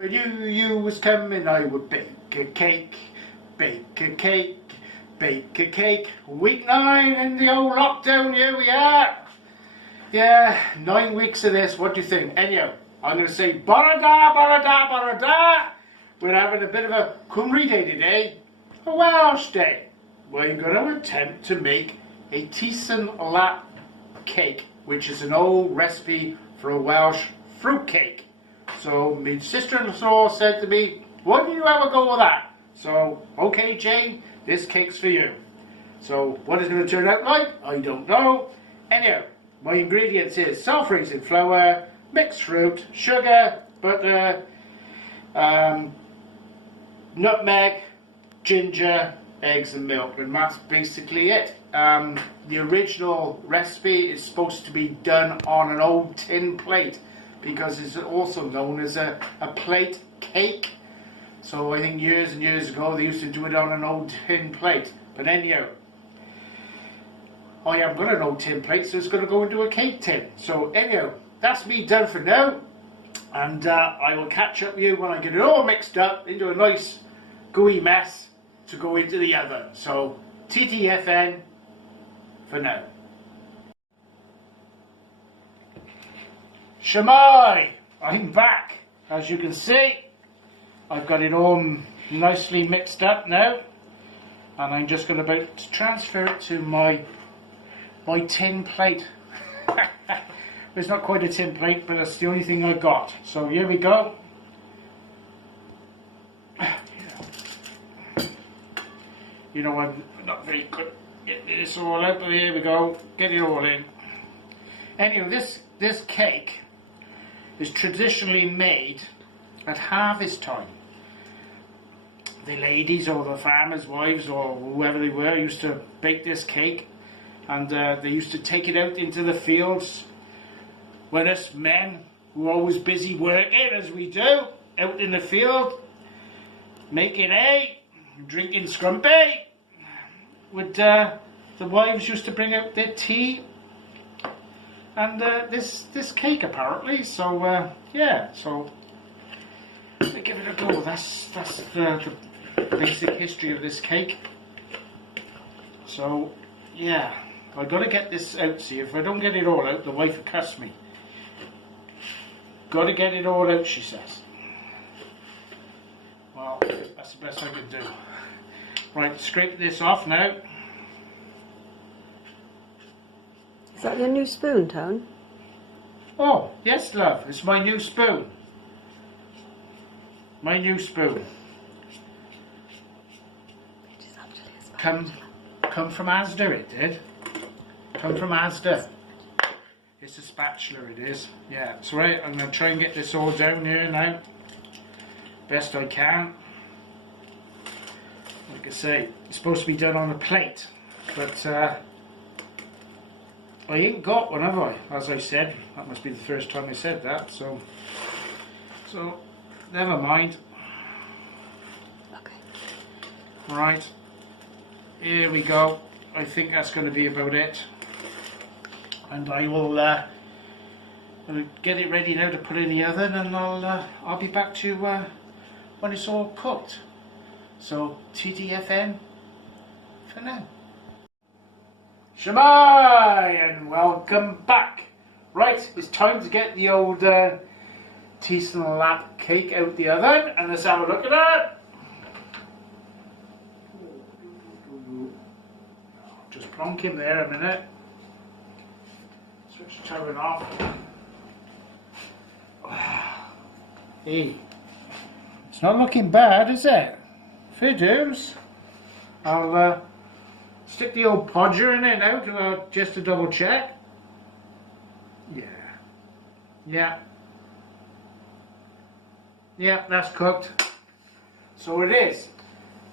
When you was coming, I would bake a cake, bake a cake, bake a cake. Week 9 in the old lockdown, here we are. Yeah, 9 weeks of this, what do you think? Anyhow, I'm going to say Barada, Barada, Barada. We're having a bit of a Cymru day today, a Welsh day. We're going to attempt to make a Teisel Welsh cake, which is an old recipe for a Welsh fruit cake. So my sister-in-law said to me, why don't you have a go with that? So, okay Jane, this cake's for you. So what it's going to turn out like, I don't know. Anyhow, my ingredients is self-raising flour, mixed fruit, sugar, butter, nutmeg, ginger, eggs and milk, and that's basically it. The original recipe is supposed to be done on an old tin plate, because it's also known as a plate cake. So I think years and years ago they used to do it on an old tin plate. But anyhow, I haven't got an old tin plate, so it's going to go into a cake tin. So anyhow, that's me done for now, and I will catch up with you when I get it all mixed up into a nice gooey mess to go into the oven. So TTFN for now. Shamai! I'm back. As you can see, I've got it all nicely mixed up now, and I'm just going to transfer it to my tin plate. It's not quite a tin plate, but that's the only thing I got. So here we go. You know, I'm not very good getting this all out, but here we go. Get it all in. Anyway, this cake is traditionally made at harvest time. The ladies or the farmers' wives or whoever they were used to bake this cake, and they used to take it out into the fields when us men, who were always busy working as we do, out in the field, making hay, drinking scrumpy, with the wives used to bring out their tea and this cake apparently. So yeah, so let me give it a go. That's the basic history of this cake. So yeah, I've got to get this out. See, if I don't get it all out, the wife will cuss me. Got to get it all out, she says. Well, that's the best I can do. Right, scrape this off now. Is that your new spoon, Tone? Oh, yes, love. It's my new spoon. My new spoon. Which is actually a spatula. Come from Asda, it did. Come from Asda. It's a spatula, it is. Yeah, it's right. I'm going to try and get this all down here now. Best I can. Like I say, it's supposed to be done on a plate, but I ain't got one, have I? As I said, that must be the first time I said that, so never mind. Okay. Right, here we go. I think that's going to be about it, and I will I'll get it ready now to put in the oven, and I'll be back to you when it's all cooked. So TTFN for now. Shamai and welcome back. Right, it's time to get the old Teisel Welsh cake out the oven, and let's have a look at that. Just plonk him there a minute. Switch the oven off. Hey, it's not looking bad, is it? Fair dues. I'll stick the old podger in it now just to double check. Yeah, that's cooked. So it is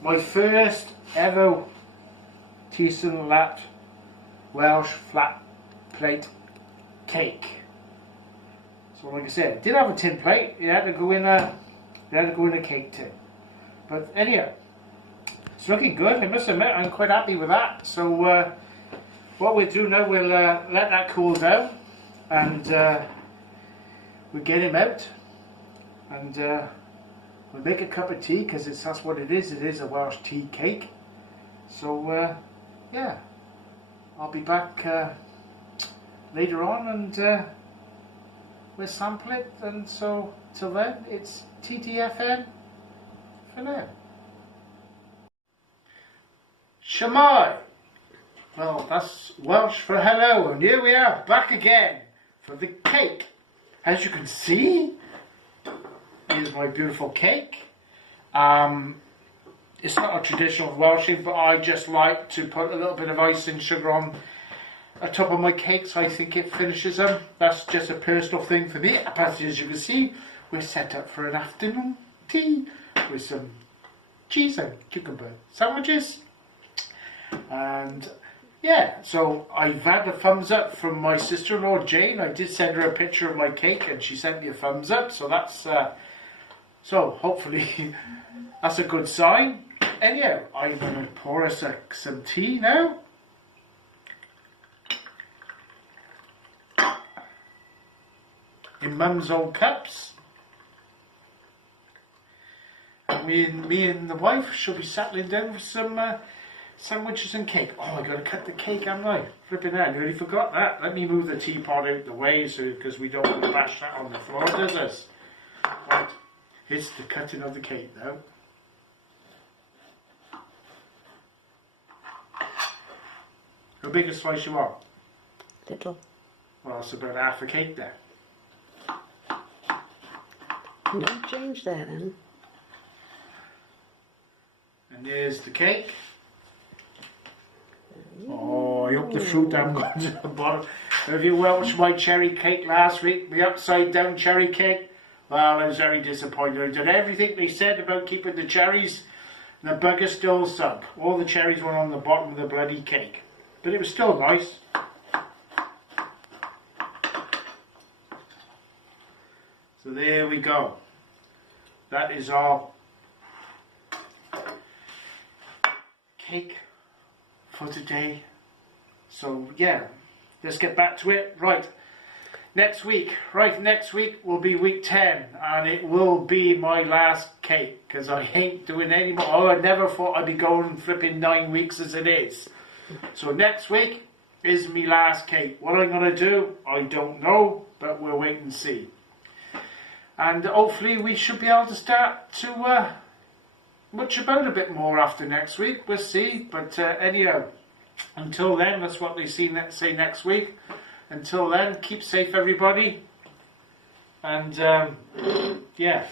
my first ever Teisel Welsh flat plate cake. So like I said, it did have a tin plate. It had to go in a cake tin. But anyhow, it's looking good. I must admit, I'm quite happy with that. So what we'll do now, we'll let that cool down, and we'll get him out, and we'll make a cup of tea because that's what it is. It is a Welsh tea cake. So yeah, I'll be back later on and we'll sample it. And so till then, it's TTFN for now. Shemai. Well, that's Welsh for hello, and here we are back again for the cake. As you can see, here's my beautiful cake. It's not a traditional Welshing, but I just like to put a little bit of icing sugar on top of my cakes. I think it finishes them. That's just a personal thing for me. But as you can see, we're set up for an afternoon tea with some cheese and cucumber sandwiches. And yeah, so I've had a thumbs up from my sister-in-law Jane. I did send her a picture of my cake and she sent me a thumbs up, so that's so hopefully that's a good sign. Anyhow, I'm going to pour us some tea now. In Mum's old cups. And me and the wife shall be settling down for some sandwiches and cake. Oh, I got to cut the cake, haven't I? Flipping out, I nearly forgot that. Let me move the teapot out the way so because we don't want to bash that on the floor, does this? Right, it's the cutting of the cake now. How big a slice you want? Little. Well, that's about half a cake there. No change there then. And there's the cake. Oh, I hope the fruit hasn't gone to the bottom. Have you watched my cherry cake last week? The upside down cherry cake? Well, I was very disappointed. I did everything they said about keeping the cherries, and the bugger still sunk. All the cherries went on the bottom of the bloody cake. But it was still nice. So there we go. That is our cake for today. So yeah, let's get back to it. Right, next week will be week 10, and it will be my last cake because I ain't doing any more. Oh, I never thought I'd be going flipping 9 weeks as it is. So next week is my last cake. What I'm going to do, I don't know, but we'll wait and see. And hopefully we should be able to start to much about a bit more after next week. We'll see. But anyhow, until then, that's what they say next week. Until then, keep safe, everybody. And yeah,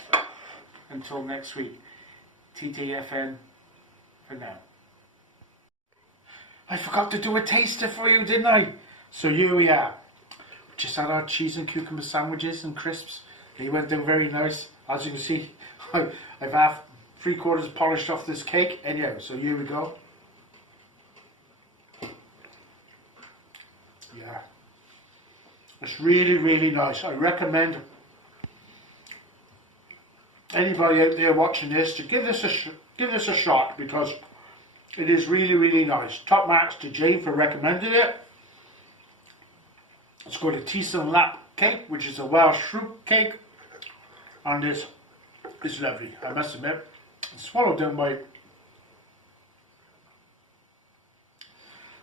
until next week. TTFN for now. I forgot to do a taster for you, didn't I? So here we are. We just had our cheese and cucumber sandwiches and crisps. They went down very nice. As you can see, I've half 3/4 polished off this cake. Anyhow, so here we go. Yeah. It's really, really nice. I recommend anybody out there watching this to give this a shot because it is really, really nice. Top marks to Jane for recommending it. It's got a Teisel Welsh cake, which is a Welsh fruit cake, and it's lovely. I must admit, it's swallowed down by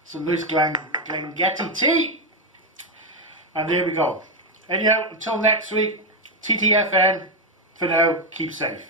some nice Glengettie tea. And there we go. Anyhow, until next week, TTFN. For now, keep safe.